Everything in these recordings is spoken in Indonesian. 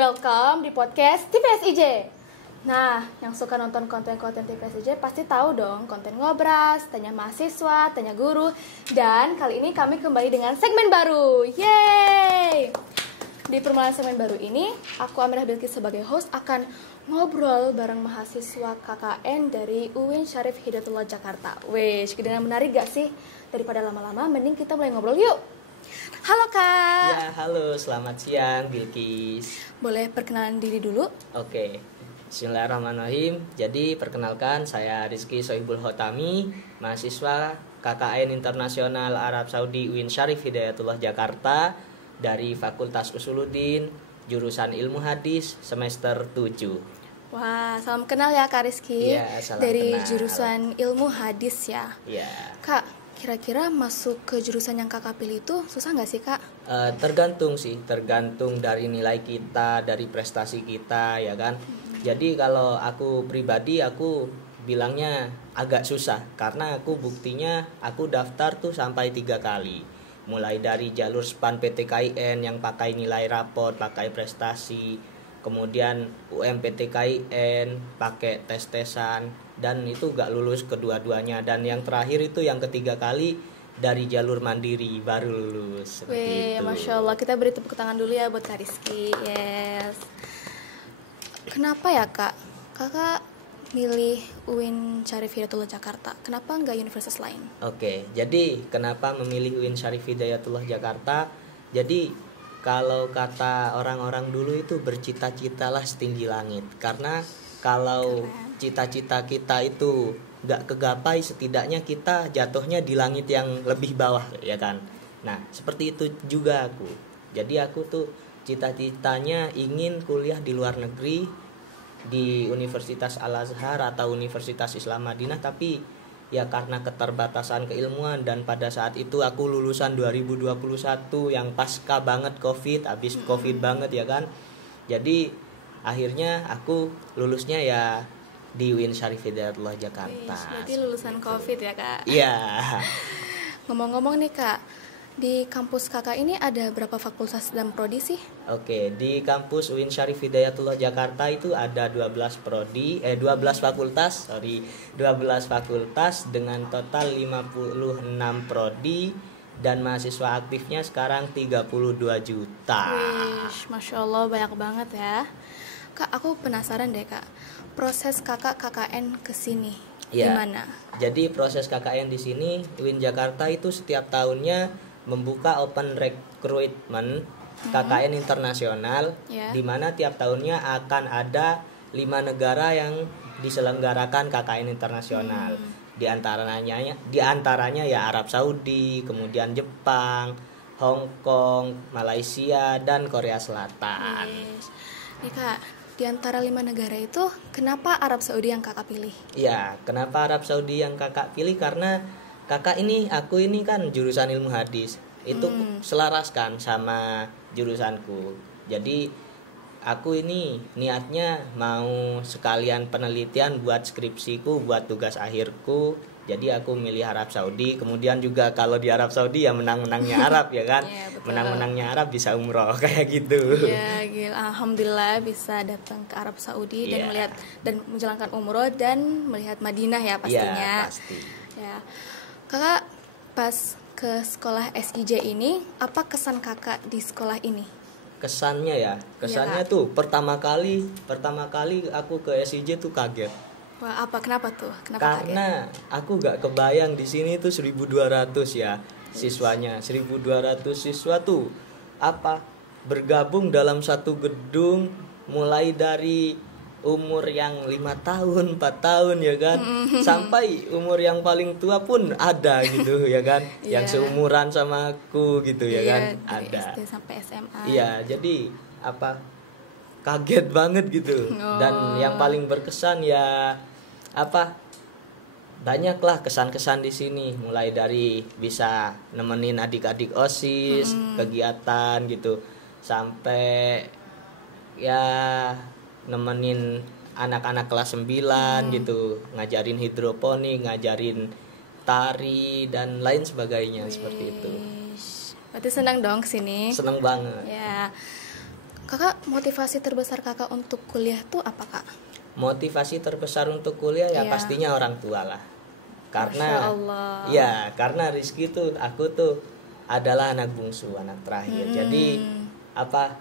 welcome di podcast TPSIJ. Nah, yang suka nonton konten-konten TPSIJ pasti tahu dong konten ngobras, tanya mahasiswa, tanya guru. Dan kali ini kami kembali dengan segmen baru. Yeay! Di permulaan segmen baru ini, aku Amirah Bilqis sebagai host akan ngobrol bareng mahasiswa KKN dari UIN Syarif Hidayatullah Jakarta. Wih, kedengaran menarik gak sih? Daripada lama-lama, mending kita mulai ngobrol yuk. Halo Kak. Ya, halo, selamat siang Bilqis. Boleh perkenalan diri dulu? Oke, bismillahirrahmanirrahim. Jadi perkenalkan, saya Rizky Sohibul Hotami, mahasiswa KKN Internasional Arab Saudi UIN Syarif Hidayatullah Jakarta dari Fakultas Usuluddin, jurusan Ilmu Hadis, semester 7. Wah, salam kenal ya Kak Rizky. Iya, salam dari kenal. jurusan Ilmu Hadis ya. Iya. Kak, kira-kira masuk ke jurusan yang kakak pilih itu susah nggak sih Kak? Tergantung sih, tergantung dari nilai kita, dari prestasi kita, ya kan. Jadi kalau aku pribadi, aku bilangnya agak susah karena aku buktinya aku daftar tuh sampai 3 kali. Mulai dari jalur SPAN PTKIN yang pakai nilai raport, pakai prestasi, kemudian UMPTKIN pakai tes-tesan, dan itu gak lulus kedua-duanya, dan yang terakhir itu yang ketiga kali dari jalur mandiri baru lulus. Wih, Masya Allah, kita beri tepuk tangan dulu ya buat Kak Rizky. Yes. Kenapa ya Kak? Kakak milih UIN Syarif Hidayatullah Jakarta. Kenapa nggak universitas lain? Oke, jadi kenapa memilih UIN Syarif Hidayatullah Jakarta? Jadi kalau kata orang-orang dulu itu bercita-citalah setinggi langit. Karena kalau cita-cita kita itu gak kegapai, setidaknya kita jatuhnya di langit yang lebih bawah, ya kan. Nah, seperti itu juga aku. Jadi aku tuh cita-citanya ingin kuliah di luar negeri, di Universitas Al-Azhar atau Universitas Islam Madinah, tapi ya karena keterbatasan keilmuan, dan pada saat itu aku lulusan 2021 yang pasca banget Covid, habis Covid banget ya kan. Jadi akhirnya aku lulusnya ya di UIN Syarif Hidayatullah Jakarta. Berarti lulusan Covid ya Kak? Iya. Ngomong-ngomong nih Kak, di kampus kakak ini ada berapa fakultas dan prodi sih? Oke, di kampus UIN Syarif Hidayatullah Jakarta itu ada 12 fakultas dengan total 56 prodi, dan mahasiswa aktifnya sekarang 32 juta. Wish, Masya Allah, banyak banget ya. Kak, aku penasaran deh Kak, proses kakak KKN ke sini Ya, gimana? jadi proses KKN di sini UIN Jakarta itu setiap tahunnya membuka open recruitment KKN internasional, Ya. di mana tiap tahunnya akan ada 5 negara yang diselenggarakan KKN internasional. Di antaranya ya Arab Saudi, kemudian Jepang, Hong Kong, Malaysia, dan Korea Selatan. Wish. Nih Kak, di antara 5 negara itu kenapa Arab Saudi yang kakak pilih? Ya, kenapa Arab Saudi yang kakak pilih? Karena aku ini kan jurusan ilmu hadis. Itu selaras kan sama jurusanku. Jadi aku ini niatnya mau sekalian penelitian buat skripsiku, buat tugas akhirku. Jadi aku milih Arab Saudi. Kemudian juga kalau di Arab Saudi ya menang-menangnya Arab ya kan. Iya, betul. Menang-menangnya Arab bisa umroh kayak gitu. Ya, gila. Alhamdulillah bisa datang ke Arab Saudi dan Iya. melihat dan menjalankan umroh dan melihat Madinah ya pastinya. Ya, pasti. Ya. Kakak pas ke sekolah SIJ ini, apa kesan kakak di sekolah ini? Kesannya Kak. tuh pertama kali aku ke SIJ tuh kaget. Wah, kenapa tuh? Kenapa kaget? Karena aku gak kebayang di sini tuh 1.200 ya siswanya. 1.200 siswa tuh bergabung dalam satu gedung, mulai dari umur yang 5 tahun, 4 tahun ya kan, sampai umur yang paling tua pun ada gitu ya kan. Iya. Yang seumuran sama aku gitu ya kan, dari ada. SD sampai SMA. Iya, jadi kaget banget gitu. Dan yang paling berkesan ya banyaklah kesan-kesan di sini, mulai dari bisa nemenin adik-adik OSIS kegiatan gitu, sampai ya nemenin anak-anak kelas 9 gitu, ngajarin hidroponik, ngajarin tari dan lain sebagainya. Seperti itu. Berarti senang dong kesini. Seneng banget. Ya. Kakak, motivasi terbesar kakak untuk kuliah tuh apa, Kak? Motivasi terbesar untuk kuliah ya Iya. pastinya orang tua lah. Masya Karena Allah. ya karena Rizky tuh aku tuh adalah anak bungsu, anak terakhir. Jadi apa,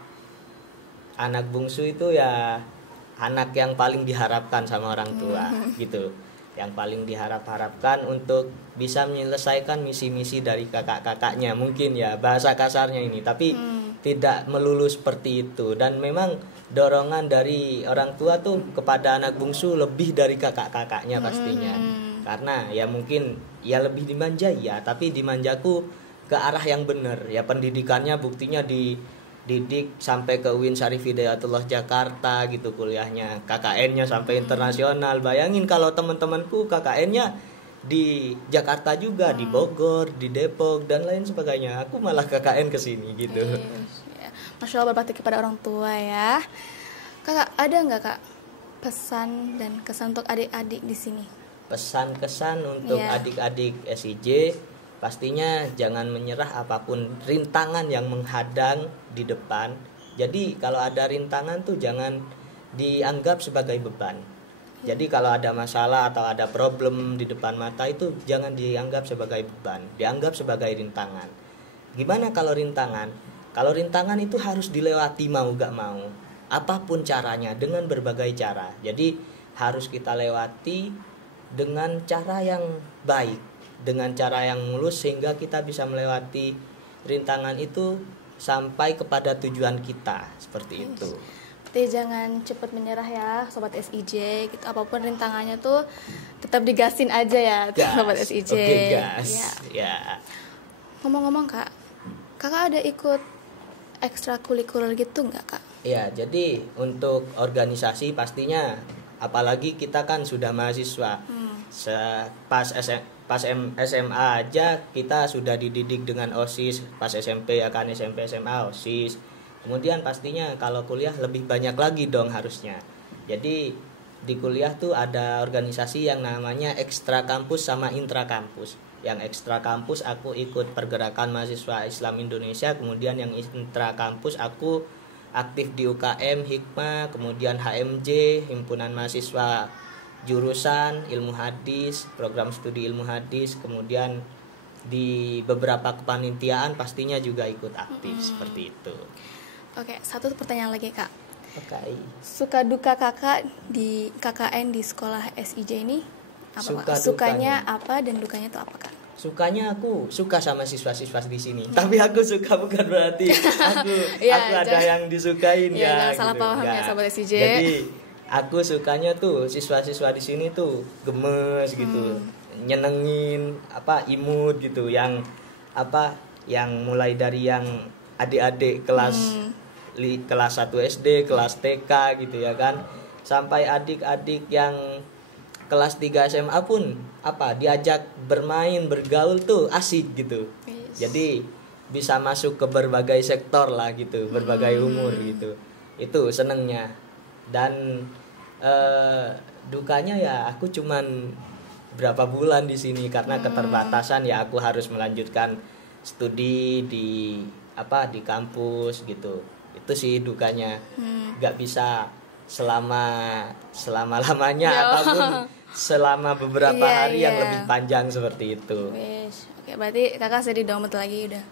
anak bungsu itu ya anak yang paling diharapkan sama orang tua gitu. Yang paling diharapkan untuk bisa menyelesaikan misi-misi dari kakak-kakaknya, mungkin ya bahasa kasarnya ini, tapi tidak melulu seperti itu. Dan memang dorongan dari orang tua tuh kepada anak bungsu lebih dari kakak-kakaknya pastinya. Karena ya mungkin ya lebih dimanja ya, tapi dimanjaku ke arah yang benar. Ya pendidikannya buktinya dididik sampai ke UIN Syarif Hidayatullah Jakarta gitu kuliahnya. KKN-nya sampai internasional. Bayangin kalau teman-temanku KKN-nya di Jakarta juga, di Bogor, di Depok dan lain sebagainya. Aku malah KKN ke sini gitu. Ya. Masya Allah, berbakti kepada orang tua ya. Kakak, ada nggak Kak pesan dan kesan untuk adik-adik di sini? Pesan-kesan untuk Iya. adik-adik SIJ, pastinya jangan menyerah apapun rintangan yang menghadang di depan. Jadi kalau ada rintangan tuh jangan dianggap sebagai beban. Jadi kalau ada masalah atau ada problem di depan mata itu jangan dianggap sebagai beban, dianggap sebagai rintangan. Gimana kalau rintangan? Kalau rintangan itu harus dilewati mau gak mau, apapun caranya, dengan berbagai cara. Jadi harus kita lewati dengan cara yang baik, dengan cara yang mulus, sehingga kita bisa melewati rintangan itu sampai kepada tujuan kita, seperti itu. Jadi jangan cepat menyerah ya Sobat SIJ gitu. Apapun rintangannya tuh tetap digasin aja ya Sobat SIJ. Oke, gas. Ya. Ya. Ngomong-ngomong Kak, Kakak ada ikut ekstrakurikuler gitu nggak Kak? Ya, jadi untuk organisasi pastinya, apalagi kita kan sudah mahasiswa. Pas SMA aja kita sudah dididik dengan OSIS, pas SMP ya kan, SMP SMA OSIS. Kemudian pastinya kalau kuliah lebih banyak lagi dong harusnya. Jadi di kuliah tuh ada organisasi yang namanya ekstra kampus sama intra kampus. Yang ekstra kampus aku ikut pergerakan mahasiswa Islam Indonesia, kemudian yang intra kampus aku aktif di UKM Hikmah, kemudian HMJ, himpunan mahasiswa jurusan ilmu hadis, program studi ilmu hadis, kemudian di beberapa kepanitiaan pastinya juga ikut aktif seperti itu. Oke, satu pertanyaan lagi Kak. Oke. Suka duka Kakak di KKN di sekolah SIJ ini apa Kak? Suka Sukanya dukanya. apa dan dukanya itu apa Kak? Sukanya aku suka sama siswa-siswa di sini. Tapi aku suka bukan berarti aku Iya, aku ada yang disukain Iya, ya. jangan salah paham ya, Enggak. Sobat SIJ. Jadi aku sukanya tuh siswa-siswa di sini tuh gemes gitu. Nyenengin, imut gitu, yang mulai dari yang adik-adik kelas 1 SD, kelas TK gitu ya kan, sampai adik-adik yang kelas 3 SMA pun diajak bermain, bergaul tuh asik gitu. Yes. Jadi bisa masuk ke berbagai sektor lah gitu, berbagai umur gitu. Itu senengnya. Dan dukanya ya aku cuman berapa bulan di sini karena keterbatasan ya, aku harus melanjutkan studi di kampus gitu. Itu sih dukanya. Gak bisa selama-lamanya Ya. ataupun selama beberapa Iya, hari yang iya. lebih panjang seperti itu. Wes, oke, berarti Kakak sedih dong bentar lagi udah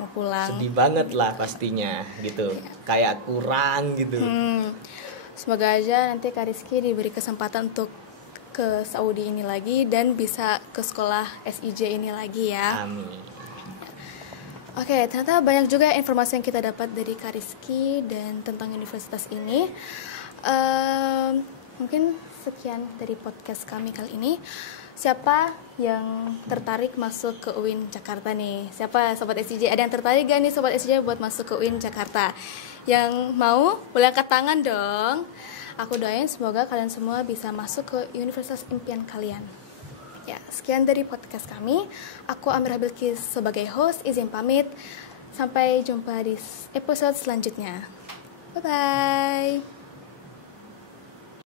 mau pulang. Sedih banget lah pastinya gitu. Kayak kurang gitu. Semoga aja nanti Kak Rizky diberi kesempatan untuk ke Saudi ini lagi dan bisa ke sekolah SIJ ini lagi ya. Amin. Oke, ternyata banyak juga informasi yang kita dapat dari Kak Rizky dan tentang universitas ini. Mungkin sekian dari podcast kami kali ini. Siapa yang tertarik masuk ke UIN Jakarta nih? Siapa Sobat SIJ? Ada yang tertarik gak nih Sobat SIJ buat masuk ke UIN Jakarta? Yang mau boleh angkat tangan dong. Aku doain semoga kalian semua bisa masuk ke universitas impian kalian. Ya, sekian dari podcast kami. Aku Amira Bilqis sebagai host, izin pamit. Sampai jumpa di episode selanjutnya. Bye-bye.